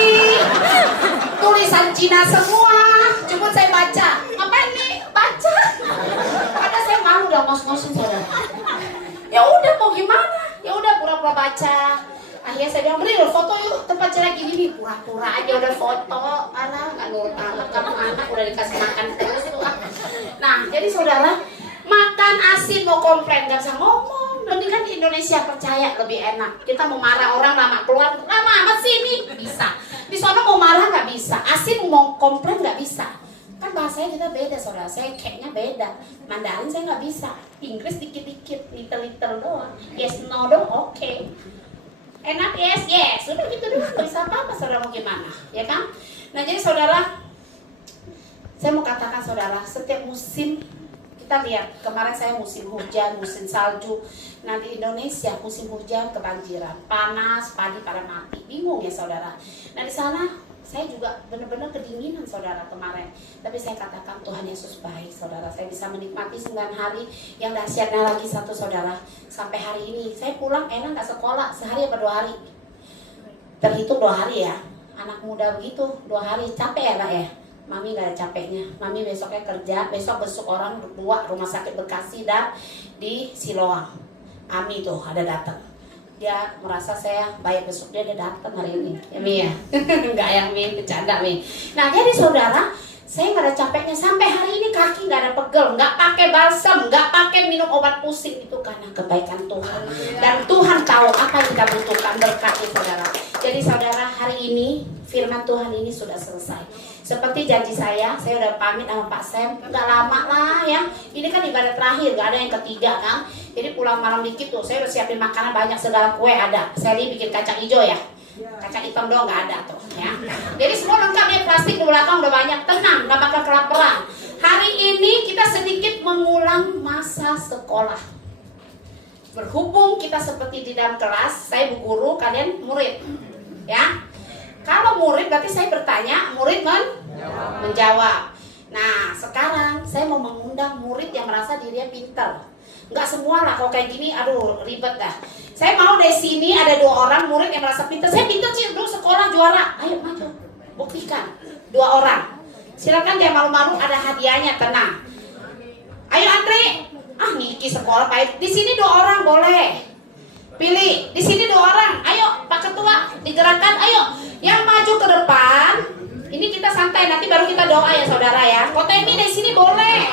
Tulisan Cina semua. Cuma saya baca. Ngapain nih baca? Padahal saya malu udah ngos-ngosin saudara. Ya udah mau gimana? Ya udah pura-pura baca. Akhirnya saya bilang, Bril, foto yuk tempat cerah gini. Pura-pura aja udah foto. Alah, nggak nurut anak. Kamu anak udah dikasih makan terus tuh. Nah, jadi saudara, makan asin mau komplain nggak bisa ngomong. Mendingan di Indonesia, percaya lebih enak. Kita mau marah orang lama keluar, lama amat sih ini bisa. Di sana mau marah nggak bisa. Asin mau komplain nggak bisa. Kan bahasanya kita beda saudara. Saya kayaknya beda. Mandarin saya nggak bisa. Inggris dikit-dikit, little doang. Yes, no dong, oke. Enak yes, udah gitu doang, nggak bisa apa-apa saudara mau gimana, ya kan? Nah jadi saudara, saya mau katakan saudara, setiap musim kita lihat, kemarin saya musim hujan, musim salju. Nah di Indonesia musim hujan kebanjiran, panas, padi pada mati, bingung ya saudara. Nah di sana saya juga benar-benar kedinginan saudara kemarin. Tapi saya katakan Tuhan Yesus baik saudara. Saya bisa menikmati 9 hari. Yang dahsyatnya lagi satu saudara, sampai hari ini saya pulang enak gak sekolah, sehari apa 2 hari. Terhitung 2 hari ya. Anak muda begitu 2 hari, capek ya Kak ya. Mami gak ada capeknya. Mami besoknya kerja, besok orang berdua rumah sakit Bekasi dan di Siloam. Ami tuh ada datang. Dia merasa saya baik, besok dia ada datang hari ini. Ya Mi ya. Enggak yang Mi, bercanda Mi. Nah jadi saudara, saya nggak ada capeknya sampai hari ini, kaki nggak ada pegel, nggak pakai balsam, nggak pakai minum obat pusing, itu karena kebaikan Tuhan. Dan Tuhan tahu apa yang kita butuhkan, berkati saudara. Jadi saudara, hari ini firman Tuhan ini sudah selesai. Seperti janji saya udah pamit sama Pak Sam, nggak lama lah ya. Ini kan ibadah terakhir, nggak ada yang ketiga kan. Jadi pulang malam dikit tuh, saya udah siapin makanan banyak, segala kue ada. Saya bikin kacang hijau ya. Kacang hitam doang nggak ada tuh ya. Jadi semua lengkap ya, plastik di belakang udah banyak, tenang, nggak bakal kelaparan. Hari ini kita sedikit mengulang masa sekolah. Berhubung kita seperti di dalam kelas, saya bu guru, kalian murid ya. Kalau murid berarti saya bertanya, murid menjawab. Nah sekarang saya mau mengundang murid yang merasa dirinya pintar. Nggak semua lah, kalau kayak gini aduh ribet dah. Saya mau dari sini ada 2 orang murid yang merasa pintar. Saya pintar sih, dulu sekolah juara. Ayo maju, buktikan. 2 orang. Silakan, dia malu-malu, ada hadiahnya, tenang. Ayo Andre. Ah Niki sekolah baik. Di sini 2 orang boleh. Pilih. Di sini 2 orang. Ayo Pak Ketua digerakkan. Ayo yang maju ke depan. Ini kita santai, nanti baru kita doa ya saudara ya. Kotemi dari sini boleh.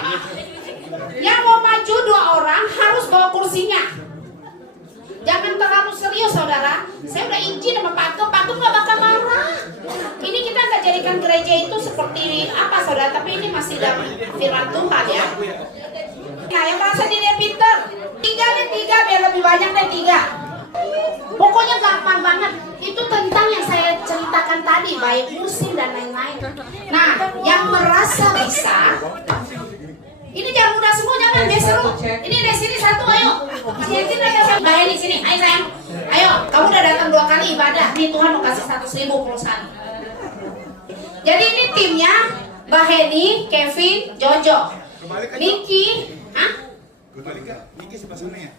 Yang mau maju 2 orang harus bawa kursinya. Jangan terlalu serius saudara. Saya udah izin sama Pak Tum gak bakal marah. Ini kita nggak jadikan gereja itu seperti apa saudara, tapi ini masih dalam firman Tuhan ya. Nah yang merasa dirinya pintar, 3 biar lebih banyak deh 3. Pokoknya gampang banget. Itu tentang yang saya ceritakan tadi, baik musim dan lain-lain. Nah yang merasa bisa, ini jangan mudah semua, jangan biar seru. Ini dari sini 1, ayo. Siapin aja saya. Bayar di sini, ayo sayang. Ayo, kamu udah datang 2 kali ibadah. Nih Tuhan mau kasih 100.000 pulsa. Jadi ini timnya Baheni, Kevin, Jojo, Niki. Hah? Niki sebelah sana ya?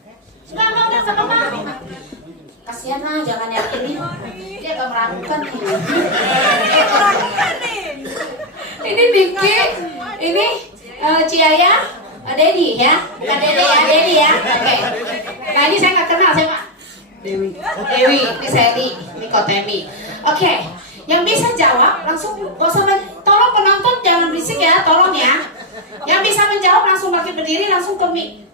Enggak, sama Mama. Kasihan lah, jangan yang ini. Dia agak meragukan nih. Ini Niki, ini Ciaya, Dedi ya, bukan Dede ya, Dedi ya. Oke. Nah ini saya nggak kenal, saya Pak Dewi, ini Sally, ini Kotemi. Oke. Yang bisa jawab langsung, gak usah tolong penonton jangan berisik ya, tolong ya. Yang bisa menjawab langsung bangkit berdiri, langsung ke mic.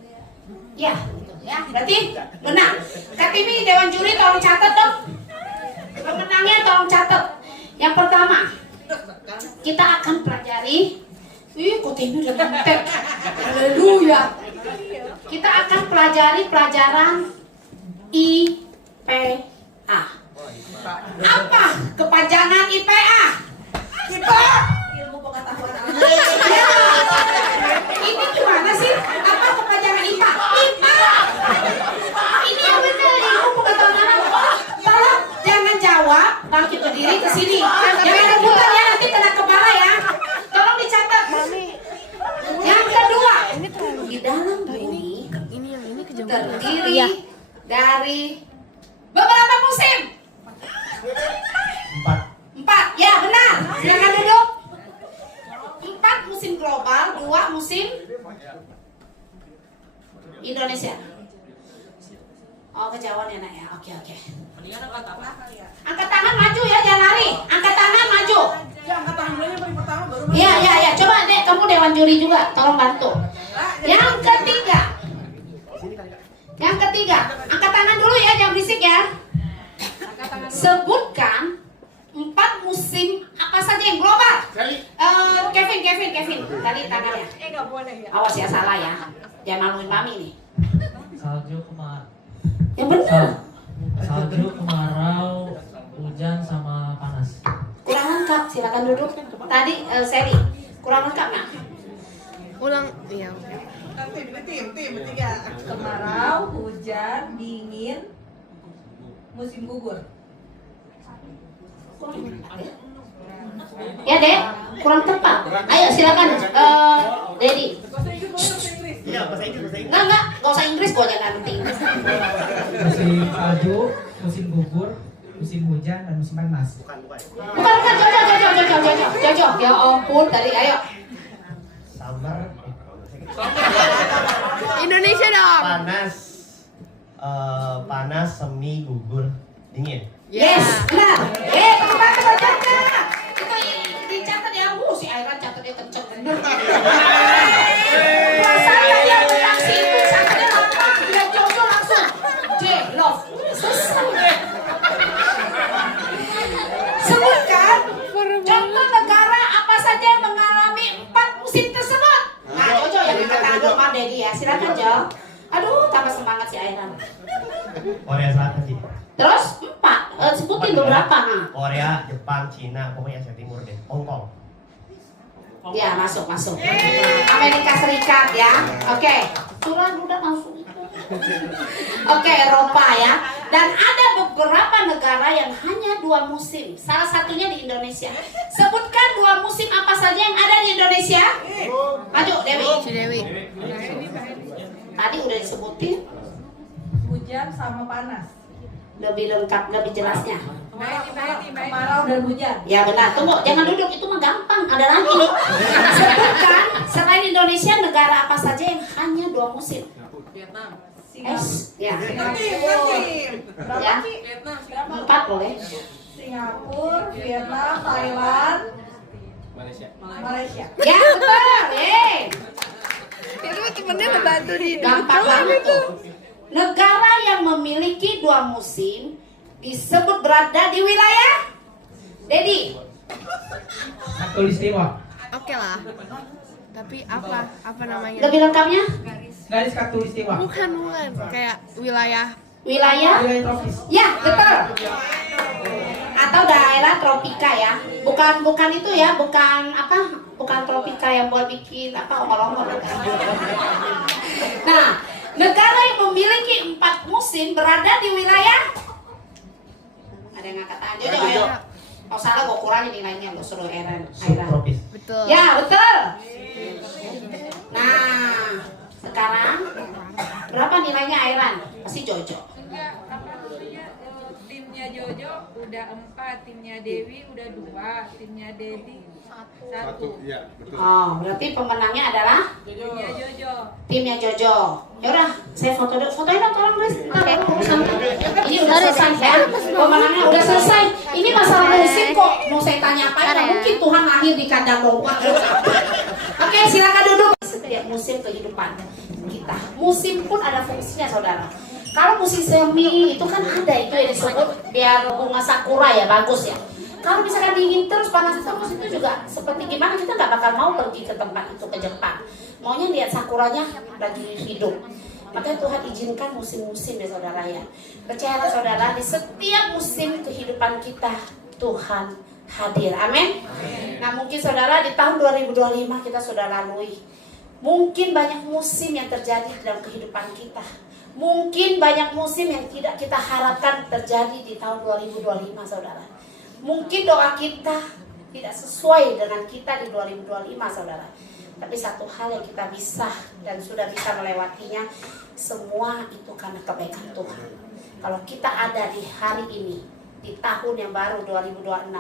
Ya, ya, berarti benar. Katimi Dewan Juri tolong catat dong. Pemenangnya tolong catat. Yang pertama, kita akan pelajari. Kok ini udah ngetek. Haleluya. Kita akan pelajari pelajaran IPA. Apa kepanjangan IPA? IPA. Ilmu pengetahuan alam. Ini gimana sih? Apa kepanjangan IPA? IPA. Ini yang benar, ilmu pengetahuan alam. Tolong jangan jawab, bangkit berdiri ke sini. Jangan rebutan ya, nanti kena kepala ya. Tolong dicatat. Yang kedua, di dalam bumi terdiri dari beberapa musim. 4. Ya benar. Silakan duduk. 4 musim global, 2 musim Indonesia. Oh kejauhan ya nak ya. Oke. Angkat tangan maju ya, jangan lari. Angkat tangan maju. Iya. Coba dek, kamu Dewan Juri juga, tolong bantu. Yang ketiga, angkat tangan dulu ya, jangan berisik ya. Sebutkan 4 musim apa saja yang global. Kevin, tadi tangannya. Nggak boleh ya. Awas ya, salah ya. Jangan maluin mami nih. Salju kemarau. Yang benar. Salju, kemarau, hujan sama panas. Kurang lengkap, silakan duduk. Tadi Sally, kurang lengkap nggak? Ulang, iya. Tim bertiga. Kemarau, hujan, dingin, musim gugur. Ya dek, kurang tepat. Ayo silakan, Dedi. Iya, bahasa Inggris. Enggak usah Inggris, gua aja nggak penting. Musim salju, musim gugur, musim hujan dan musim panas. Bukan. Bukan, Jojo. Ya ampun, tadi ayo. Summer, Indonesia dong. panas, semi, gugur, dingin. Yes, benar. Teman-teman catat. Itu dicatat ya, si Airan catatnya kenceng bener. Rasanya dia reaksi itu catatnya lama, dia Jojo langsung J, love, selesai. Sebutkan contoh negara apa saja yang mengalami 4 musim tersebut. Nah, Jojo yang dikatakan Pak Dedi ya, silakan Jo. Aduh, tambah semangat si Airan. Korea Selatan sih. Terus 4, sebutin beberapa. Nah. Korea, Jepang, Cina, pokoknya Asia Timur deh. Hong Kong. Ya, masuk. Amerika Serikat ya. Oke. Turun udah masuk itu. Oke, Eropa ya. Dan ada beberapa negara yang hanya 2 musim. Salah satunya di Indonesia. Sebutkan 2 musim apa saja yang ada di Indonesia. Maju, Dewi. Dewi. Tadi udah disebutin. Hujan sama panas. Lebih lengkap, lebih jelasnya. Kemarau dan hujan. Ya benar, tunggu, jangan duduk, itu mah gampang, ada lagi. Sebutkan selain Indonesia negara apa saja yang hanya 2 musim. Ya. Ya. 4 boleh. Singapura, Vietnam, Thailand, Malaysia. Ya betul, Itu temennya membantu di gampang banget tuh. Negara yang memiliki 2 musim disebut berada di wilayah Dedi. Khatulistiwa. Oke lah. Tapi apa namanya? Lebih lengkapnya Garis khatulistiwa. Bukan. Kayak wilayah. wilayah. Wilayah tropis. Ya betul. Atau daerah tropika ya. Bukan itu ya, bukan tropika yang buat bikin ongol-ongol. Nah, negara yang memiliki 4 musim berada di wilayah. Ada yang ngangkat tangan, Jojo ayo. Kalau salah gue kurangin nilainya, lo suruh Airan. Subtropis. Betul. Ya betul. Nah, sekarang berapa nilainya Airan? Pasti Jojo. Timnya Jojo udah 4, timnya Dewi udah 2, timnya Dedi 1. Iya, betul. Oh, berarti pemenangnya adalah Timnya Jojo. timnya Jojo. Yaudah, saya foto dulu. Fotoin dong, tolong guys. Ini udah selesai ya. Pemenangnya udah selesai. Ini masalah musik kok. Mau saya tanya apa? Nggak mungkin Tuhan lahir di kandang domba. Oke, silakan duduk. Setiap musim kehidupan kita, musim pun ada fungsinya, saudara. Kalau musim semi itu kan ada itu yang disebut biar bunga sakura ya, bagus ya. Kalau misalkan dingin terus, panas terus, itu juga seperti gimana, kita nggak bakal mau pergi ke tempat itu, ke Jepang. Maunya lihat sakuranya lagi hidup. Makanya Tuhan izinkan musim-musim ya saudara ya. Percayalah saudara, di setiap musim kehidupan kita Tuhan hadir. Amin. Nah mungkin saudara di tahun 2025 kita sudah lalui. Mungkin banyak musim yang terjadi dalam kehidupan kita. Mungkin banyak musim yang tidak kita harapkan terjadi di tahun 2025 saudara. Mungkin doa kita tidak sesuai dengan kita di 2025 saudara. Tapi satu hal yang kita bisa dan sudah bisa melewatinya, semua itu karena kebaikan Tuhan. Kalau kita ada di hari ini, di tahun yang baru 2026,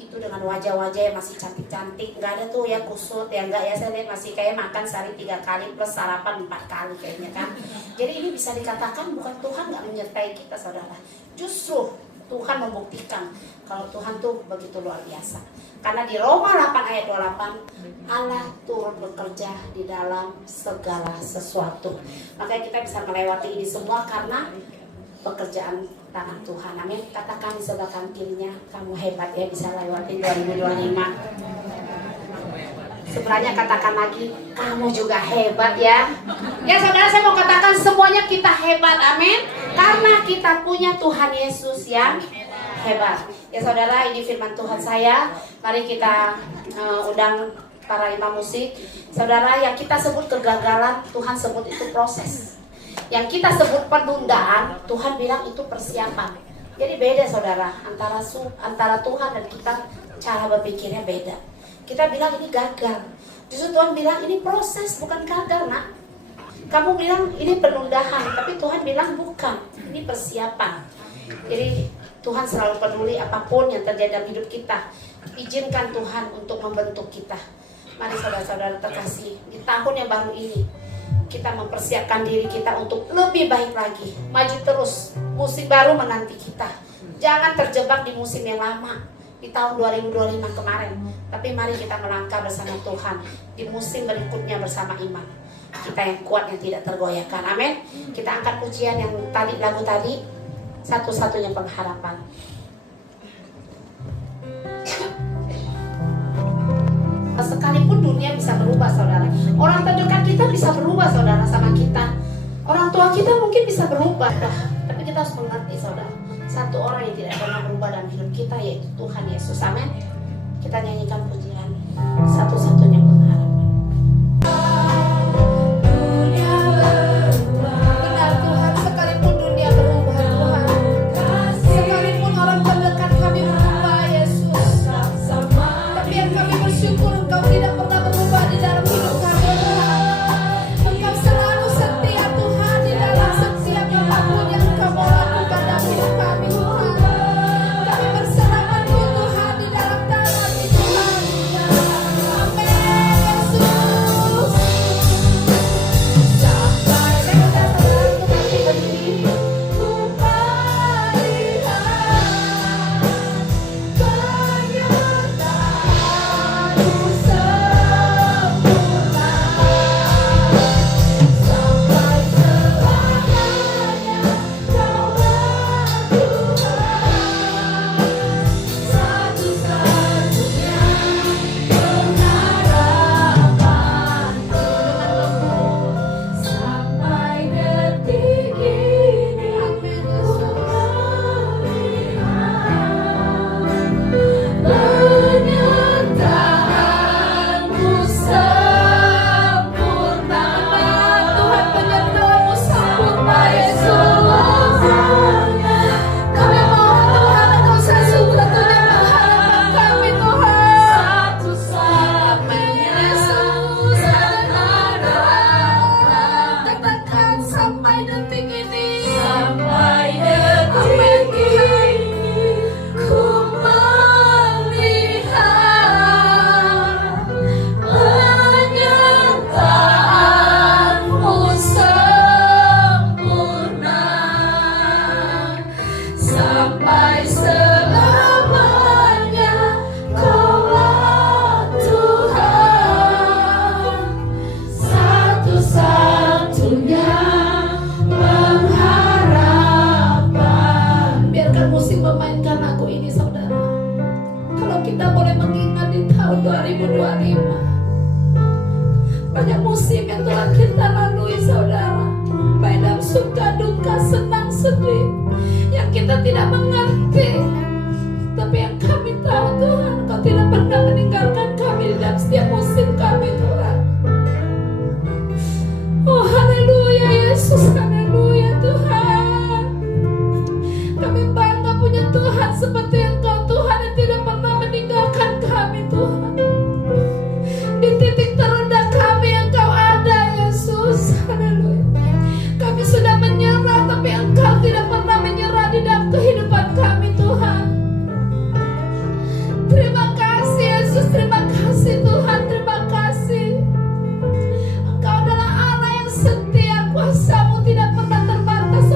itu dengan wajah-wajah yang masih cantik-cantik, nggak ada tuh ya kusut ya, enggak ya, saya lihat masih kayak makan sehari 3 kali plus sarapan 4 kali kayaknya kan. Jadi ini bisa dikatakan bukan Tuhan nggak menyertai kita saudara, justru Tuhan membuktikan kalau Tuhan tuh begitu luar biasa. Karena di Roma 8 ayat 28, Allah turut bekerja di dalam segala sesuatu. Makanya kita bisa melewati ini semua karena pekerjaan tangan Tuhan. Amin. Katakan di sebelah kanan kirinya, kamu hebat ya bisa lewatin 2025. Sebelahnya katakan lagi, kamu juga hebat ya. Ya saudara, saya mau katakan semuanya kita hebat. Amin. Karena kita punya Tuhan Yesus yang hebat. Ya saudara, ini firman Tuhan saya. Mari kita undang para imam musik. Saudara, yang kita sebut kegagalan, Tuhan sebut itu proses. Yang kita sebut penundaan, Tuhan bilang itu persiapan. Jadi beda saudara, antara Tuhan dan kita, cara berpikirnya beda. Kita bilang ini gagal, justru Tuhan bilang ini proses, bukan gagal nak. Kamu bilang ini penundaan, tapi Tuhan bilang bukan, ini persiapan. Jadi Tuhan selalu peduli apapun yang terjadi dalam hidup kita. Izinkan Tuhan untuk membentuk kita. Mari saudara-saudara terkasih, di tahun yang baru ini kita mempersiapkan diri kita untuk lebih baik lagi. Maju terus, musim baru menanti kita. Jangan terjebak di musim yang lama, di tahun 2025 kemarin. Tapi mari kita melangkah bersama Tuhan di musim berikutnya bersama iman. Kita yang kuat, yang tidak tergoyahkan. Amin. Kita angkat pujian yang tadi, lagu tadi, satu-satunya pengharapan. Sekalipun dunia bisa berubah, saudara. Orang terdekat kita bisa berubah, saudara, sama kita. Orang tua kita mungkin bisa berubah, tapi kita harus mengerti, saudara. Satu orang yang tidak pernah berubah dalam hidup kita, yaitu Tuhan Yesus. Amin. Kita nyanyikan pujian satu-satunya pengharapan. Benar Tuhan, sekalipun dunia berubah, Tuhan, sekalipun orang terdekat kami berubah, Yesus, tapi yang kami bersyukur Engkau tidak pernah berubah di dalam hidup kami, Tuhan. Engkau selalu setia, Tuhan, di dalam setiap apapun yang Engkau mau lakukan dalam hidup kami, Tuhan. Kami bersamamu, Tuhan, di dalam tangan-Mu, Tuhan. Amin, Yesus. Sampai saudara-saudara kami berdiri, ku melihat penyertaan-Mu sempurna. Sampai selamanya Kaulah Tuhan, satu-satunya pengharapanku. Sampai detik ini ku melihat penyertaan-Mu sempurna. Tuhan, penyertaan-Mu sempurna, Yesus. Kami mohon Tuhan, Engkau satu-satunya pengharapan kami, Tuhan. Amin, Yesus. Katakan sampai detik ini. Sampai detik ini ku melihat penyertaan-Mu sempurna. Sampai selamanya Kaulah Tuhan, satu-satunya pengharapan. Biarkan musik memainkan lagu ini, saudara. Kalau kita boleh mengingat di tahun 2025, banyak musim yang telah kita lalui, saudara. Baik dalam suka, duka, senang, sedih, yang kita tidak mengerti. Tapi yang kami tahu, Tuhan, Kau tidak pernah meninggalkan kami di dalam setiap musim kami, Tuhan. Oh, haleluya Yesus, haleluya Tuhan. Kami bangga punya Tuhan seperti Engkau, Tuhan, yang tidak pernah meninggalkan kami, Tuhan. Di titik terendah kami Engkau ada, Yesus, haleluya. Kami sudah menyerah, tapi Engkau tidak pernah menyerah di dalam kehidupan kami, Tuhan. Terima kasih Yesus, terima kasih Tuhan, terima kasih. Engkau adalah Allah yang setia, kuasa-Mu tidak pernah terbatas,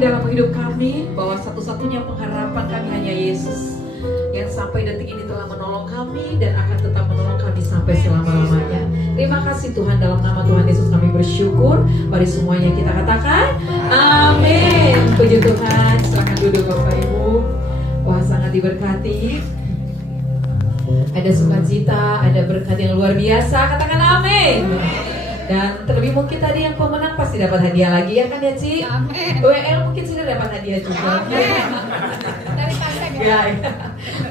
dalam hidup kami, bahwa satu-satunya pengharapan kami hanya Yesus yang sampai detik ini telah menolong kami dan akan tetap menolong kami sampai selama-lamanya. Terima kasih Tuhan, dalam nama Tuhan Yesus kami bersyukur. Mari semuanya kita katakan amin. Puji Tuhan. Silakan duduk Bapak Ibu. Wah, sangat diberkati. Ada sukacita, ada berkat yang luar biasa. Katakan amin. Dan terlebih mungkin tadi yang pemenang pasti dapat hadiah lagi ya kan ya Ci? Amin. WL mungkin sudah dapat hadiah juga. Dari Pasek Ya, ya.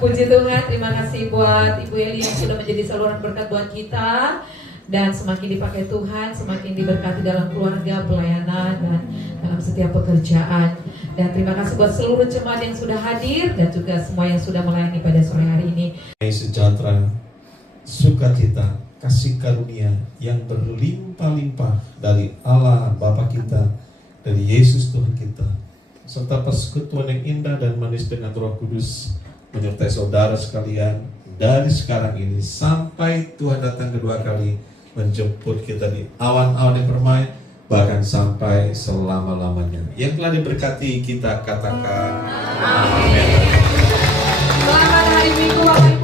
Puji Tuhan, terima kasih buat Ibu Eli yang sudah menjadi saluran berkat buat kita. Dan semakin dipakai Tuhan, semakin diberkati dalam keluarga, pelayanan, dan dalam setiap pekerjaan. Dan terima kasih buat seluruh jemaat yang sudah hadir dan juga semua yang sudah melayani pada sore hari ini. Sejahtera, sukacita, kasih karunia yang berlimpah-limpah dari Allah Bapa kita, dari Yesus Tuhan kita, serta persekutuan yang indah dan manis dengan Roh Kudus menyertai saudara sekalian dari sekarang ini sampai Tuhan datang kedua kali menjemput kita di awan-awan yang permai, bahkan sampai selama-lamanya. Yang telah diberkati kita katakan amin. Selamat hari Minggu Bapak Ibu.